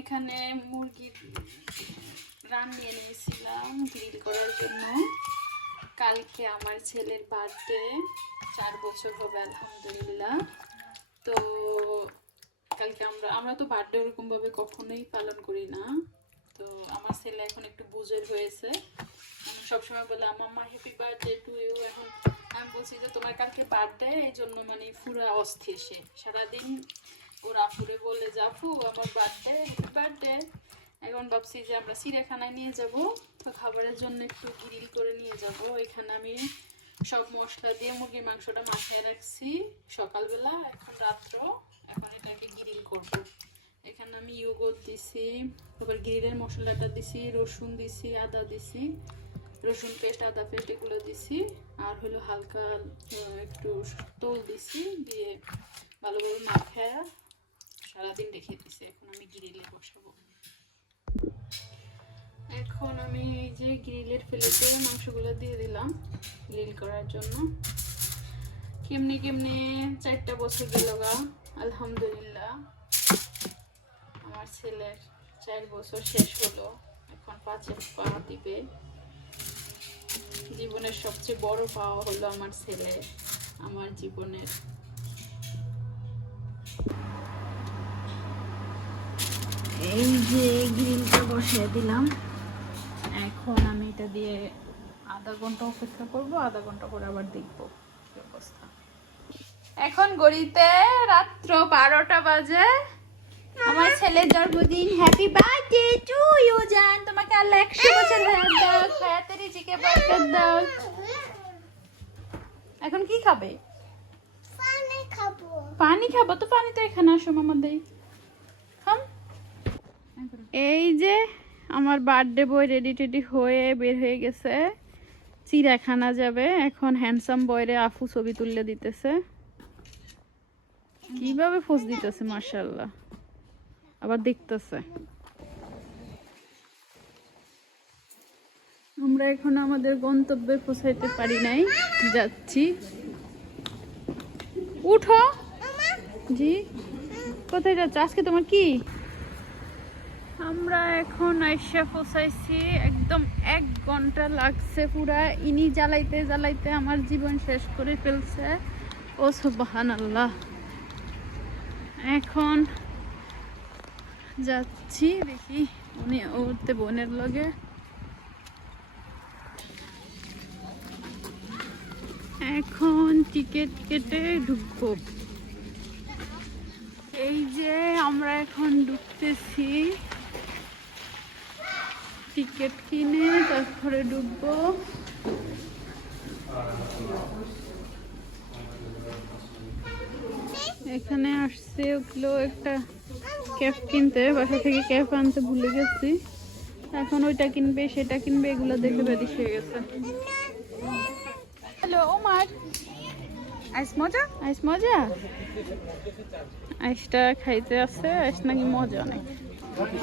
এখানে মুরগির রান নিয়ে নিয়েছিলাম গ্রিল করার জন্য। কালকে আমার ছেলের বার্থডে, 4 বছর হবে আলহামদুলিল্লাহ। তো কালকে আমরা তো বার্থডে ওরকম ভাবে কখনোই পালন করি না। তো আমার ছেলে এখন একটু বুঝের হয়েছে, আমি সবসময় বলে mamma happy birthday to you. এখন আমি বলছি যে তোমার কালকে বার্থডে, এই জন্য মানে পুরা অস্থির সে সারাদিন ওর আপুরে বলে যে আপু আমার বার্থডে, হ্যাপি বার্থডে। এখন ভাবছি যে আমরা চিড়িয়াখানায় নিয়ে যাব, তো খাবারের জন্য একটু গ্রিল করে নিয়ে যাব। এখানে আমি সব মশলা দিয়ে মুরগির মাংসটা মাখিয়ে রাখছি সকালবেলা, এখন রাত্র, এখন এটাকে গ্রিল করব। এখানে আমি ইয়োগurt দিছি, তারপর গ্রিলের মশলাটা দিছি, রসুন দিছি, আদা দিছি, রসুন পেস্ট, আদা পেস্ট এগুলো দিছি, আর হলো হালকা একটু তোল দিছি, দিয়ে ভালোভাবে মাখিয়ে সারাদিন রেখে দিছি। এখন আমি গ্রিলে বসাবো। এখন আমি এই যে গ্রিলের প্লেটে মাংসগুলো দিয়ে দিলাম গ্রিল করার জন্য। কেমনি কেমনি 4টা বছর গেল গা, আলহামদুলিল্লাহ। আমার ছেলের 4 বছর শেষ হলো, এখন 5-এ পা দিবে। জীবনের সবচেয়ে বড় পাওয়া হলো আমার ছেলে আমার জীবনের। এই যে গ্রিলটা বসিয়ে দিলাম, এখন আমি এটা দিয়ে আধা ঘন্টা অপেক্ষা করব, আধা ঘন্টা পরে আবার দেখবো কি অবস্থা। এখন ঘড়িতে রাত্র 12টা বাজে। আমার ছেলের জন্মদিন, হ্যাপি বার্থডে টু ইউ জান। তোমাকে আল্লাহ 100 বছর হায়াত দাও, হায়াতের রিজিকে বরকত দাও। এখন কি খাবে? পানি খাবো। পানি খাবো? তো পানি তো এখানে আসো মামা দেই। খাম। এই যে আমার বার্থডে বয় রেডি টেডি হয়ে বের হয়ে গেছে, চিড়িয়াখানা যাবে। এখন হ্যান্ডসাম বয়রে আফু ছবি তুলে দিতেছে, কিভাবে ফোজ দিতেছে মাশাআল্লাহ, আবার দেখতেছে। আমরা এখন আমাদের গন্তব্যে পৌঁছাইতে পারি নাই, যাচ্ছি। উঠো। জি, কোথায় যাচ্ছ? আজকে তোমার কি? আমরা এখন আইসা পৌঁছাইছি, একদম 1 ঘন্টা লাগছে পুরা। ইনি জ্বালাইতে জ্বালাইতে আমার জীবন শেষ করে ফেলছে। ও সুবহানাল্লাহ। এখন যাচ্ছি, দেখি উনি উঠতে বোনের লগে। এখন টিকিট কেটে ঢুকবো। এই যে আমরা এখন ঢুকতেছি, টিকিট কিনে তারপরে ঢুকবো। এখানে আসছে ওগুলো একটা ক্যাপ কিনতে, বাসা থেকে ক্যাপ আনতে ভুলে গেছি। এখন ওইটা কিনবে, সেটা কিনবে, এগুলো দেখে বেরিয়ে হয়ে গেছে। হ্যালো ওমার, আইস মজা? আইস মজা? আইসটা খাইতে আছে, আইস নাকি মজা অনেক।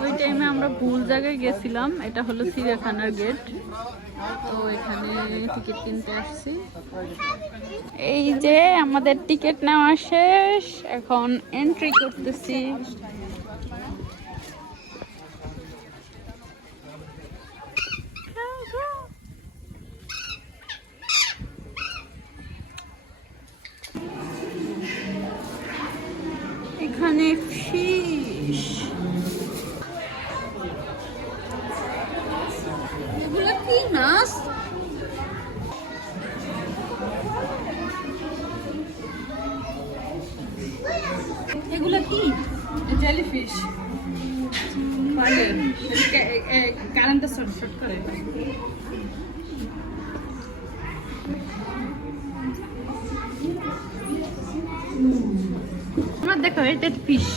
ওই টাইমে আমরা ভুল জায়গায় গেছিলাম, এটা হলো চিড়িয়াখানার গেট। তো এখানে টিকিট কিনতে আসছি। এই যে আমাদের টিকিট নেওয়া শেষ, এখন এন্ট্রি করতেছি। এখানে ফিশ, এগুলো কি মাছ? এগুলো কি? জেলিফিশ। কারেন্টটা শর্ট শর্ট করে। আমার দেখো এটা ফিশ।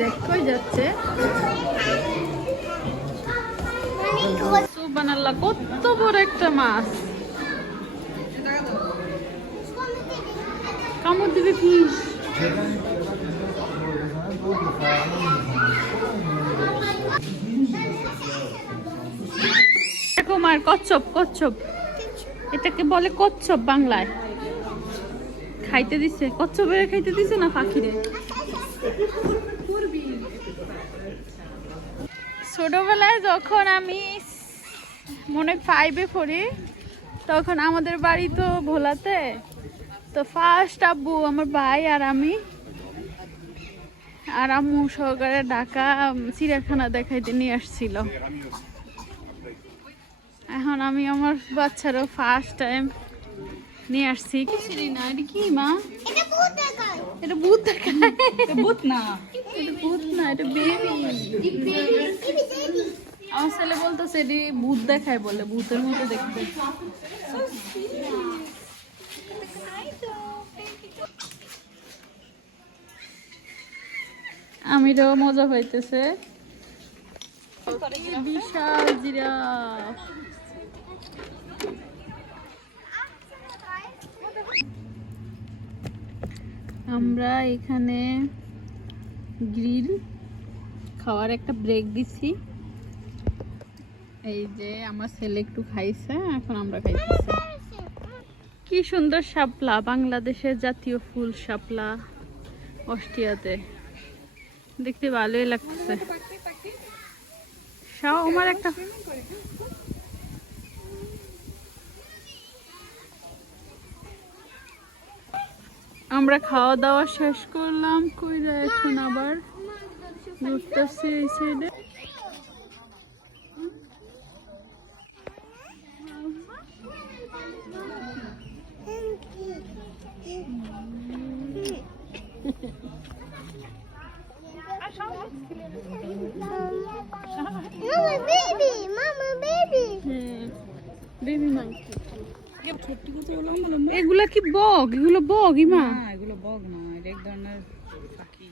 দেখো যাচ্ছে। সুবহানাল্লাহ, কত বড় একটা মাছ। কামড় দিবে ফিশ। আমার কচ্ছপ কচ্ছপ, এটাকে বলে কচ্ছপ বাংলায়। খাইতে দিছে, কচ্ছপের খাইতে দিছে না পাখিরে। ছোটবেলায় যখন আমি মনে 5-এ পড়ি, তখন আমাদের বাড়ি তো ভোলাতে, তো ফার্স্ট আব্বু আমার ভাই আর আমি আর আম্মু সহকারে ঢাকা চিড়িয়াখানা দেখাইতে নিয়ে আসছিল। এখন আমি আমার বাচ্চারও ফার্স্ট টাইম নিয়ে আসছি। কি না এটা কি মা? এটা ভূত দেখায়। এটা ভূত না, এটা ভূত না, এটা বেবি। আমার ছেলে বলতেছে এটি ভূত দেখায়, বলে ভূতের মতো দেখতে। আমিরও মজা পাইতেছে। বিশাল জিরাফ। আমরা এখানে গ্রিল খাওয়ার একটা ব্রেক দিছি। এই যে আমার ছেলে একটু খাইছে, এখন আমরা খাইতেছি। কি সুন্দর শাপলা, বাংলাদেশের জাতীয় ফুল শাপলা, অস্ট্রিয়াতে। দেখতে ভালোই লাগতেছে। আমার একটা আমরা খাওয়া দাওয়া শেষ করলাম, কইরা এখন আবার ঘুরতেছি এই সাইডে। Mama baby, mama baby. Baby monkey. এগুলা কি বগ? এগুলো বগ ইমা? না, এগুলো বগ না, এটা এক ধরনের পাখি।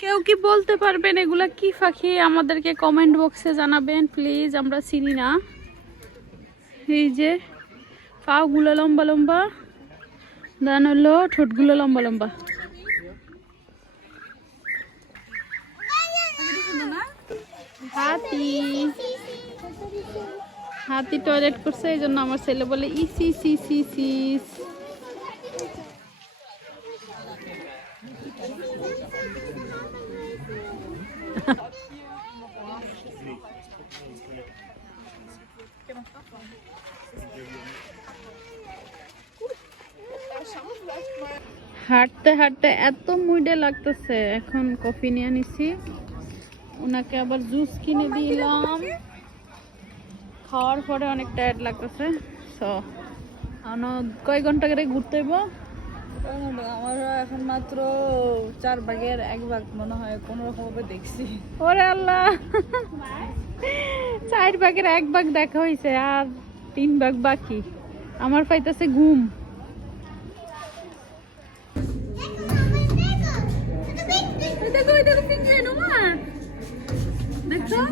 কেউ কি বলতে পারবেন এগুলা কি পাখি? আমাদেরকে কমেন্ট বক্সে জানাবেন প্লিজ, আমরা চিনি না। এই যে পাগুলো লম্বা লম্বা, দান হলো ঠোঁটগুলো লম্বা লম্বা। হাতি, হাতি টয়লেট করছে, এই জন্য আমার ছেলে বলে ইসি সি সি সিস। হাঁটতে হাঁটতে এত মুইডে লাগতেছে, এখন কফি নিয়ে নিছি, ওনাকে আবার জুস কিনে দিলাম। খাওয়ার পরে অনেক টায়ার্ড লাগতেছে, তো কয় ঘন্টা করে ঘুরতে হইব? আমার এখন মাত্র 4/1 মনে হয় কোন রকম ভাবে দেখছি। ওরে আল্লাহ, 4/1 দেখা হয়েছে, আর 3 বাকি। আমার পাইতেছে ঘুম। দেখো দেখো পিঙ্গলেন আমার, দেখো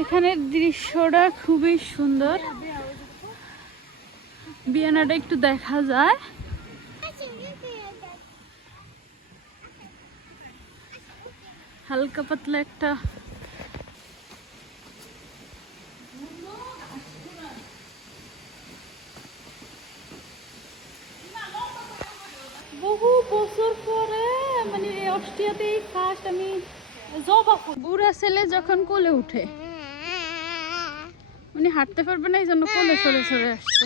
এখানের দৃশ্যটা খুবই সুন্দর। ভিয়েনাটা একটু দেখা যায়। হালকা পাতলা একটা বহু বছর পরে, মানে অস্ট্রিয়াতে ফার্স্ট আমি জবা ফুল। বুড়া ছেলে যখন কোলে উঠে, উনি হাঁটতে পারবে না, এই জন্য কোলে সরে সরে আসছে।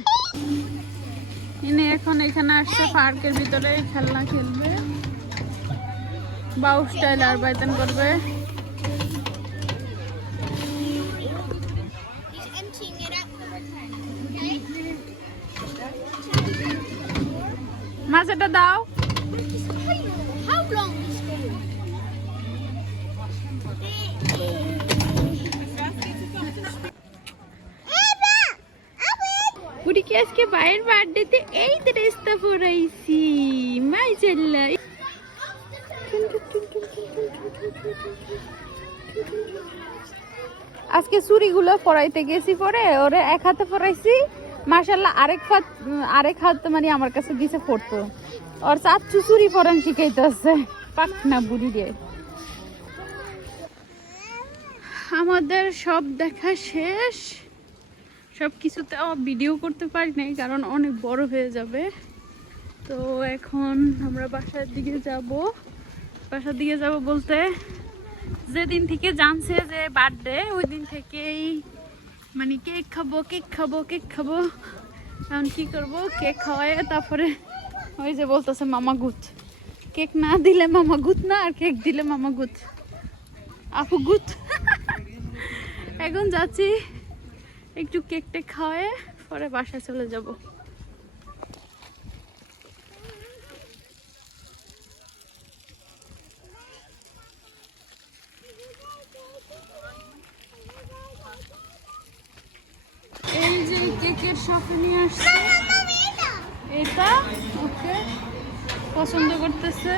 ইনি এখন এখানে আসছে পার্কের ভিতরে খেলনা খেলবে, বাউ স্টাইল আর বাইতেন করবে। মাছটা দাও। How long is it? উড়িকে আজকে ভাইয়ের বার্থডেতে এই ড্রেসটা পরাইছি, মাশাআল্লাহ। আজকে চুড়িগুলো পরাইতে গেছি, পরে ওরে এক হাতে পরাইছি, মাশাআল্লাহ। আরেক হাত মানে আমার কাছে দিছে পড়তো, ওর চাচু চুরি পরান শিখাইতেছে পাক না বুড়ি রে। আমাদের সব দেখা শেষ, সব কিছুতে ভিডিও করতে পারি নাই কারণ অনেক বড় হয়ে যাবে। তো এখন আমরা বাসার দিকে যাব। বাসার দিকে যাব বলতে যেদিন থেকে জানছে যে বার্থডে ওই দিন থেকেই মানে কেক খাবো কেক খাবো কেক খাবো। এখন কি করব, কেক খাওয়ায় তারপরে ওই যে বলতেছে মামা গুত, কেক না দিলে মামা গুত না, আর কেক দিলে মামা গুত, আপু গুত। এখন যাচ্ছি একটু কেক টেক খাওয়ায় পরে বাসায় চলে যাব। এই যে কেকের শপে নিয়ে আসছে, এটা ওকে পছন্দ করতেছে।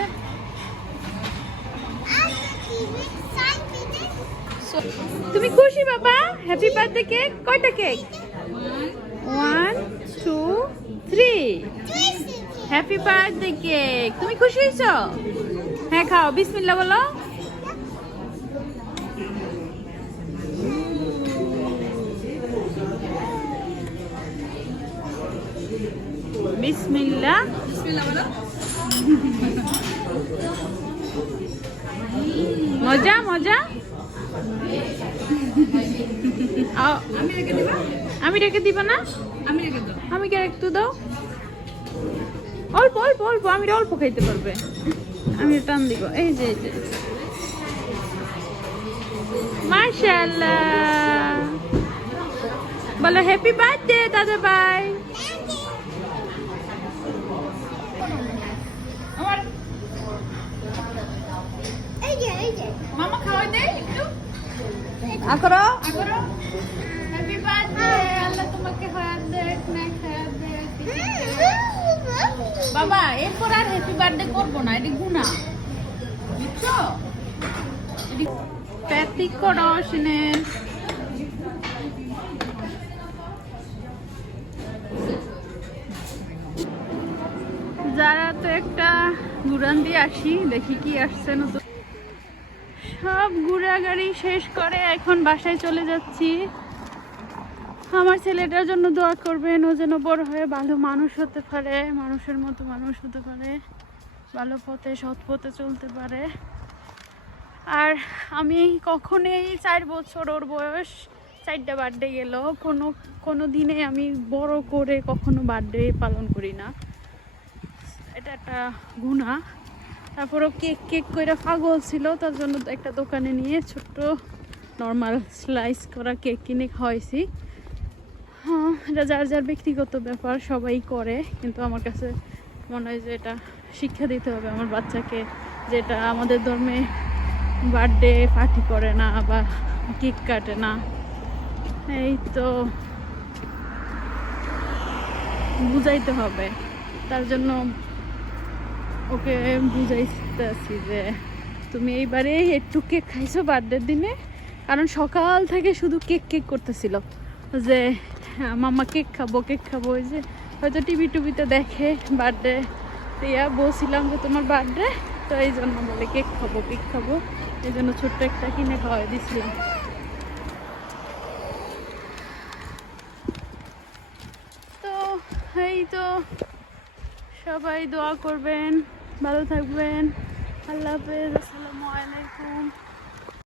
তুমি খুশি বাবা? Happy birthday cake. কয়টা কেক? 1 2 3। Happy birthday cake. তুমি খুশি হয়েছো? হ্যাঁ খাও, বিসমিল্লাহ বলো। বিসমিল্লাহ বিসমিল্লাহ বলো। মজা মজা। আমি রেখে দিবা না? আমি কে একটু দাও, অল্প অল্প অল্প, আমি অল্প খাইতে পারবে, আমি টান দিব। এই যে এই যে মাশাআল্লাহ বলো হ্যাপি বার্থডে দাদা ভাই। মামা খাওয়াই দে একটু। আকরো আকরো হ্যাপি বার্থডে, আল্লাহ তোমাকে হায়াত দেক, নেক হায়াত দেক। বাবা এরপর আর হ্যাপি বার্থডে করব না, এটা গুনাহ, বুঝছো? প্যাটি করো শুনে। যারা তো একটা ঘুরান দিয়ে আসি, দেখি কি আসছে নতুন। সব ঘোরাঘুরি শেষ করে এখন বাসায় চলে যাচ্ছি। আমার ছেলেটার জন্য দোয়া করবেন, ও যেন বড় হয়ে ভালো মানুষ হতে পারে, মানুষের মতো মানুষ হতে পারে, ভালো পথে সৎ পথে চলতে পারে। আর আমি কখনোই 4 বছর ওর বয়স 4টা বার্থডে গেল, কোনো দিনে আমি বড় করে কখনো বার্থডে পালন করি না, এটা একটা গুনাহ। তারপরও কেক কেক করে পাগল ছিল, তার জন্য একটা দোকানে নিয়ে ছোট্ট নর্মাল স্লাইস করা কেক কিনে খাওয়াইছি। হ্যাঁ, এটা যার যার ব্যক্তিগত ব্যাপার, সবাই করে, কিন্তু আমার কাছে মনে হয় যে এটা শিক্ষা দিতে হবে আমার বাচ্চাকে, যেটা আমাদের ধর্মে বার্থডে পার্টি করে না বা কেক কাটে না। এই তো বুঝাইতে হবে, তার জন্য ওকে বুঝাইতেছি যে তুমি এইবারে একটু কেক খাইছো বার্থডের দিনে, কারণ সকাল থেকে শুধু কেক কেক করতেছিল যে মামা কেক খাবো কেক খাবো। ওই যে হয়তো টিভিতে দেখে বার্থডে, ইয়া বলছিলাম যে তোমার বার্থডে, তো এই জন্য বলে কেক খাবো কেক খাবো, এই জন্য ছোট্ট একটা কিনে খাওয়াই দিছিলাম। তো এই তো সবাই দোয়া করবেন, ভালো থাকবেন। আল্লাহ হাফেজ, আসসালামু আলাইকুম।